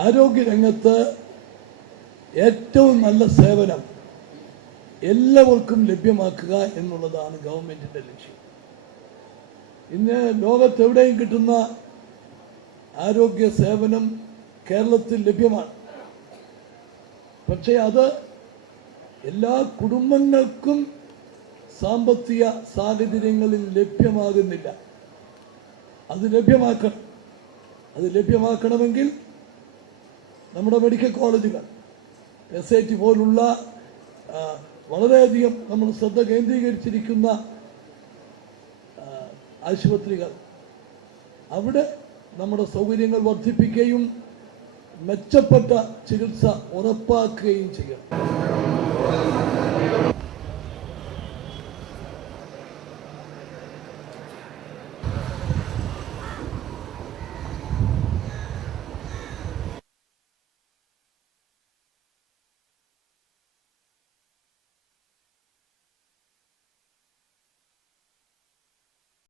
ആരോഗ്യരംഗത്ത് ഏറ്റവും നല്ല സേവനം എല്ലാവർക്കും ലഭ്യമാക്കുക എന്നുള്ളതാണ് ഗവൺമെന്റിന്റെ ലക്ഷ്യം. ഇന്ന് ലോകത്തെവിടെയും കിട്ടുന്ന ആരോഗ്യ സേവനം കേരളത്തിൽ ലഭ്യമാണ്. പക്ഷേ അത് എല്ലാ കുടുംബങ്ങൾക്കും സാമ്പത്തിക സാഹചര്യങ്ങളിൽ ലഭ്യമാകുന്നില്ല. അത് ലഭ്യമാക്കണമെങ്കിൽ നമ്മുടെ മെഡിക്കൽ കോളേജുകൾ, SIT പോലുള്ള വളരെയധികം നമ്മൾ ശ്രദ്ധ കേന്ദ്രീകരിച്ചിരിക്കുന്ന ആശുപത്രികൾ, അവിടെ നമ്മുടെ സൗകര്യങ്ങൾ വർദ്ധിപ്പിക്കുകയും മെച്ചപ്പെട്ട ചികിത്സ ഉറപ്പാക്കുകയും ചെയ്യണം.